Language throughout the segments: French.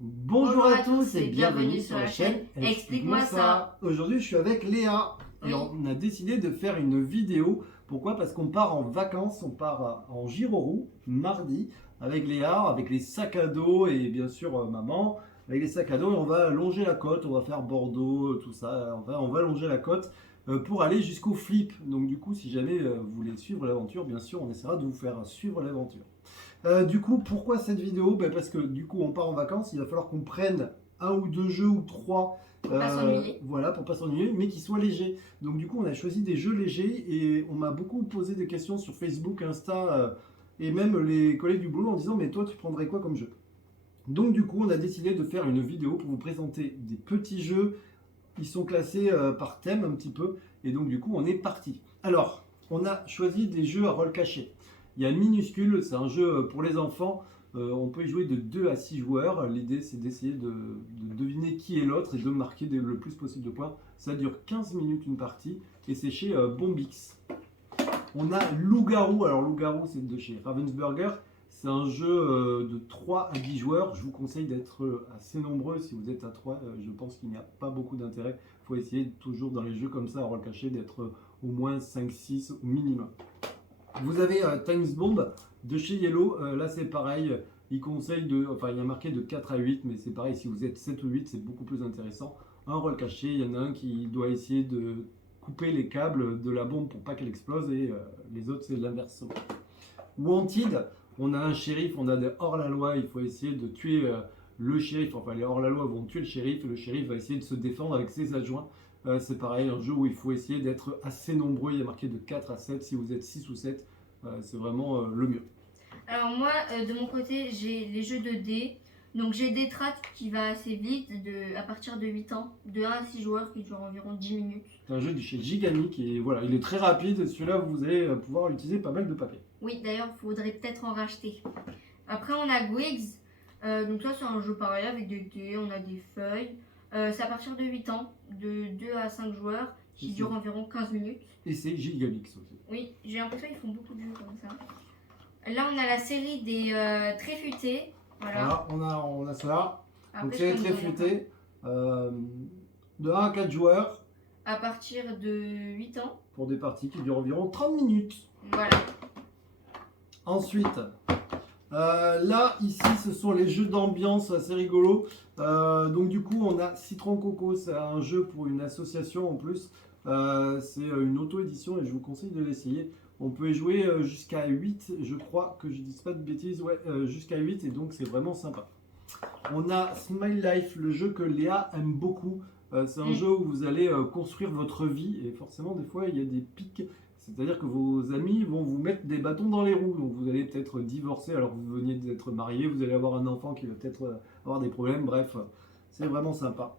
Bonjour à tous et bienvenue sur la chaîne Explique-moi ça. Aujourd'hui je suis avec Léa et Oui. on a décidé de faire une vidéo. Pourquoi? Parce qu'on part en vacances, on part en Girourou mardi avec Léa, avec les sacs à dos et bien sûr maman. Avec les sacs à dos et on va longer la côte, on va faire Bordeaux, tout ça. On va longer la côte pour aller jusqu'au flip. Donc du coup si jamais vous voulez suivre l'aventure, bien sûr on essaiera de vous faire suivre l'aventure. Du coup, pourquoi cette vidéo? Parce que du coup, on part en vacances, il va falloir qu'on prenne un ou deux jeux ou trois, Pour pas s'ennuyer. voilà, pour pas s'ennuyer, mais qui soient légers. Donc du coup, on a choisi des jeux légers et on m'a beaucoup posé des questions sur Facebook, Insta et même les collègues du boulot en disant, mais toi, tu prendrais quoi comme jeu? Donc du coup, on a décidé de faire une vidéo pour vous présenter des petits jeux. Ils sont classés par thème un petit peu, et donc du coup, on est parti. Alors, on a choisi des jeux à rôle caché. Il y a Minuscule, c'est un jeu pour les enfants. On peut y jouer de 2 à 6 joueurs. L'idée, c'est d'essayer de deviner qui est l'autre et de marquer le plus possible de points. Ça dure 15 minutes une partie et c'est chez Bombix. On a Loup-Garou. Alors, Loup-Garou, c'est de chez Ravensburger. C'est un jeu de 3 à 10 joueurs. Je vous conseille d'être assez nombreux. Si vous êtes à 3, je pense qu'il n'y a pas beaucoup d'intérêt. Il faut essayer toujours dans les jeux comme ça, à rôle caché, d'être au moins 5-6 au minimum. Vous avez Times Bomb de chez Yellow. Là, c'est pareil. Il conseille enfin, il y a marqué de 4 à 8, mais c'est pareil. Si vous êtes 7 ou 8, c'est beaucoup plus intéressant. Un rôle caché, il y en a un qui doit essayer de couper les câbles de la bombe pour pas qu'elle explose et les autres, c'est l'inverse. Wanted, on a un shérif, on a des hors-la-loi. Il faut essayer de tuer le shérif. Enfin, les hors-la-loi vont tuer le shérif et le shérif va essayer de se défendre avec ses adjoints. C'est pareil, un jeu où il faut essayer d'être assez nombreux. Il y a marqué de 4 à 7. Si vous êtes 6 ou 7, c'est vraiment le mieux. Alors moi, de mon côté, j'ai les jeux de dés. Donc j'ai des tracks qui va assez vite, à partir de 8 ans, de 1 à 6 joueurs qui durent environ 10 minutes. C'est un jeu de chez Gigamic et voilà, il est très rapide. Celui-là, vous allez pouvoir utiliser pas mal de papier. Oui, d'ailleurs, il faudrait peut-être en racheter. Après, on a Gwigs. Donc ça, c'est un jeu pareil avec des dés, on a des feuilles. C'est à partir de 8 ans, de 2 à 5 joueurs, qui durent environ 15 minutes. Et c'est Gigamix aussi. Oui, j'ai l'impression qu'ils font beaucoup de jeux comme ça. Là, on a la série des Très Futés. Voilà, on a ça. après, Donc c'est très futé. De 1 à 4 joueurs. À partir de 8 ans. Pour des parties qui durent environ 30 minutes. Voilà. Ensuite, là, ici, ce sont les jeux d'ambiance assez rigolos. Donc du coup, on a Citron Coco. C'est un jeu pour une association en plus. C'est une auto-édition et je vous conseille de l'essayer. On peut y jouer jusqu'à 8, je crois que je ne dis pas de bêtises, ouais, jusqu'à 8 et donc c'est vraiment sympa. On a Smile Life, le jeu que Léa aime beaucoup. C'est un jeu où vous allez construire votre vie et forcément des fois il y a des pics. C'est-à-dire que vos amis vont vous mettre des bâtons dans les roues. Donc vous allez peut-être divorcer alors que vous veniez d'être marié, vous allez avoir un enfant qui va peut-être avoir des problèmes. Bref, c'est vraiment sympa.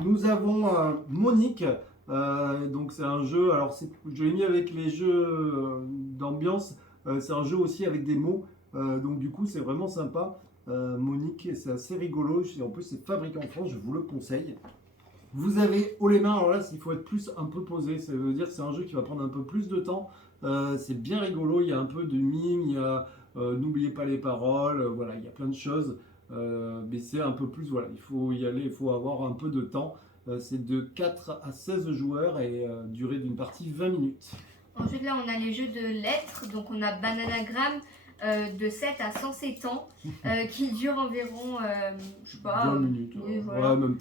Nous avons Monique. Donc c'est un jeu, alors je l'ai mis avec les jeux d'ambiance, c'est un jeu aussi avec des mots, donc du coup c'est vraiment sympa. Monique, c'est assez rigolo, en plus c'est fabriqué en France, je vous le conseille. Vous avez haut les mains, alors là il faut être plus un peu posé, ça veut dire que c'est un jeu qui va prendre un peu plus de temps, c'est bien rigolo, il y a un peu de mime, il y a n'oubliez pas les paroles, voilà, il y a plein de choses, mais c'est un peu plus, voilà, il faut y aller, il faut avoir un peu de temps. C'est de 4 à 16 joueurs et durée d'une partie 20 minutes. Ensuite, là, on a les jeux de lettres. Donc, on a Bananagram de 7 à 107 ans qui dure environ, je sais pas, 20 minutes. oui, voilà. Ouais, même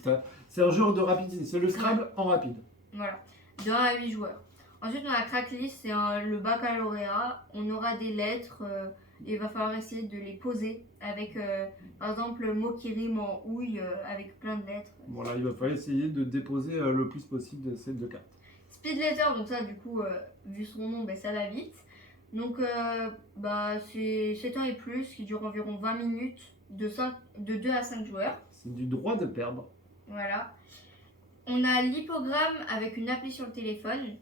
c'est un jeu de rapidité. C'est le Scrabble en rapide. Voilà, de 1 à 8 joueurs. Ensuite, on a Cracklist, c'est le baccalauréat. On aura des lettres et il va falloir essayer de les poser avec, par exemple, le mot qui rime en houille avec plein de lettres. Voilà, il va falloir essayer de déposer le plus possible de ces deux cartes. Speed Letter, donc ça, du coup, vu son nom, ça va vite. Donc, c'est 7 ans et plus, qui dure environ 20 minutes, de 2 à 5 joueurs. C'est du droit de perdre. Voilà. On a l'hippogramme avec une appli sur le téléphone.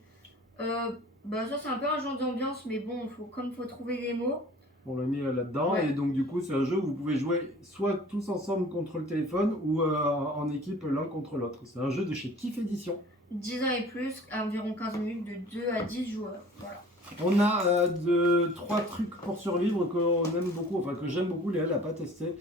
Ça, c'est un peu un genre d'ambiance, mais bon, comme il faut trouver des mots. On l'a mis là-dedans, ouais. Et donc du coup c'est un jeu où vous pouvez jouer soit tous ensemble contre le téléphone ou en équipe l'un contre l'autre. C'est un jeu de chez Kiff Edition. 10 ans et plus, à environ 15 minutes, de 2 à 10 joueurs. Voilà. On a trois trucs pour survivre qu'on aime beaucoup, enfin que j'aime beaucoup, Léa n'a pas testé.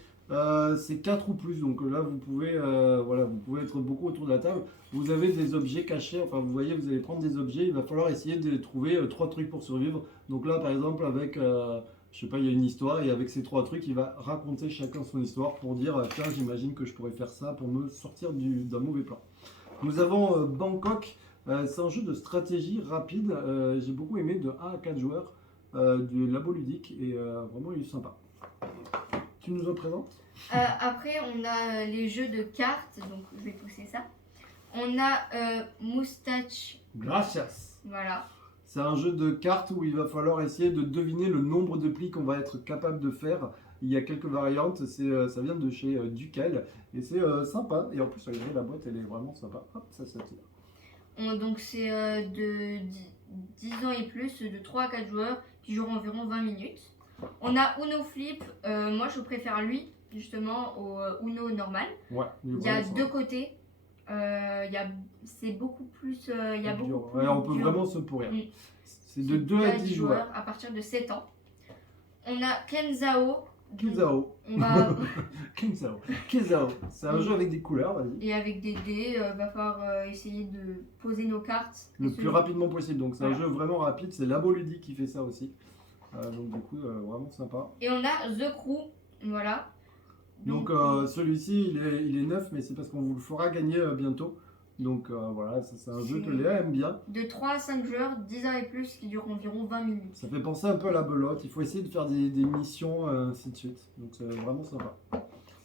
C'est 4 ou plus, donc là vous pouvez, voilà, vous pouvez être beaucoup autour de la table. Vous avez des objets cachés, enfin vous voyez, vous allez prendre des objets, il va falloir essayer de trouver 3 trucs pour survivre. Donc là par exemple avec, je sais pas, il y a une histoire et avec ces 3 trucs, il va raconter chacun son histoire pour dire, tiens j'imagine que je pourrais faire ça pour me sortir d'un mauvais plan. Nous avons Bangkok. C'est un jeu de stratégie rapide. J'ai beaucoup aimé de 1 à 4 joueurs du Labo Ludique et vraiment il est sympa. Tu nous en présentes? Après, on a les jeux de cartes, donc je vais pousser ça. On a Moustache, Gracias. voilà. C'est un jeu de cartes où il va falloir essayer de deviner le nombre de plis qu'on va être capable de faire. Il y a quelques variantes, ça vient de chez Ducal et c'est sympa. Et en plus, regardez, la boîte elle est vraiment sympa. Hop, ça s'attire. Donc c'est de 10 ans et plus, de 3 à 4 joueurs qui joueront environ 20 minutes. On a Uno Flip, moi je préfère lui justement au Uno normal. Ouais, Il y a 2 côtés, c'est beaucoup plus, il y a beaucoup plus ouais, on peut dur. vraiment se pourrir. Mm. C'est de 2 à 10 joueurs. À partir de 7 ans. On a Kenzao. Kizao. On va... Kizao. C'est un jeu avec des couleurs, vas-y. Et avec des dés, va falloir essayer de poser nos cartes. Le plus rapidement possible. Donc c'est un Voilà. jeu vraiment rapide. C'est Labo Ludique qui fait ça aussi. Donc du coup, vraiment sympa. Et on a The Crew, voilà. Donc celui-ci, il est neuf, mais c'est parce qu'on vous le fera gagner bientôt. Donc voilà, c'est un jeu que Léa aime bien. De 3 à 5 joueurs, 10 ans et plus, qui durent environ 20 minutes. Ça fait penser un peu à la belote. Il faut essayer de faire des missions, ainsi de suite. Donc c'est vraiment sympa.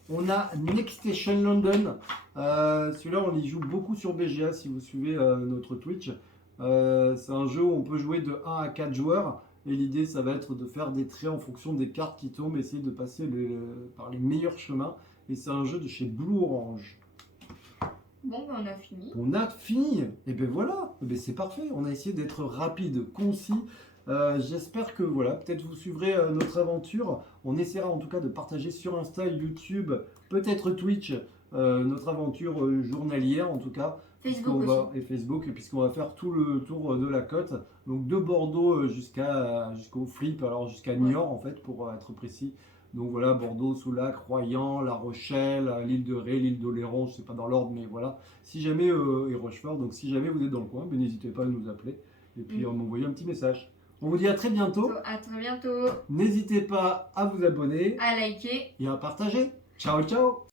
On a Next Station London. Celui-là, on y joue beaucoup sur BGA si vous suivez notre Twitch. C'est un jeu où on peut jouer de 1 à 4 joueurs. Et l'idée, ça va être de faire des traits en fonction des cartes qui tombent, essayer de passer par les meilleurs chemins. Et c'est un jeu de chez Blue Orange. Bon, ben on a fini. On a fini. Et ben voilà. Et ben c'est parfait. On a essayé d'être rapide, concis. J'espère que voilà, peut-être vous suivrez notre aventure. On essaiera en tout cas de partager sur Insta, YouTube, peut-être Twitch, notre aventure journalière en tout cas. Facebook aussi. Et Facebook, puisqu'on va faire tout le tour de la côte, donc de Bordeaux jusqu'au Flip, alors jusqu'à Niort en fait pour être précis. Donc voilà, Bordeaux, Soulac, Royan, La Rochelle, l'île de Ré, l'île d'Oléron, je sais pas dans l'ordre, mais voilà. Si jamais, et Rochefort, donc si jamais vous êtes dans le coin, ben, n'hésitez pas à nous appeler et puis m'envoyer un petit message. On vous dit à très bientôt. À très bientôt. N'hésitez pas à vous abonner, À liker. et à partager. Ciao, ciao!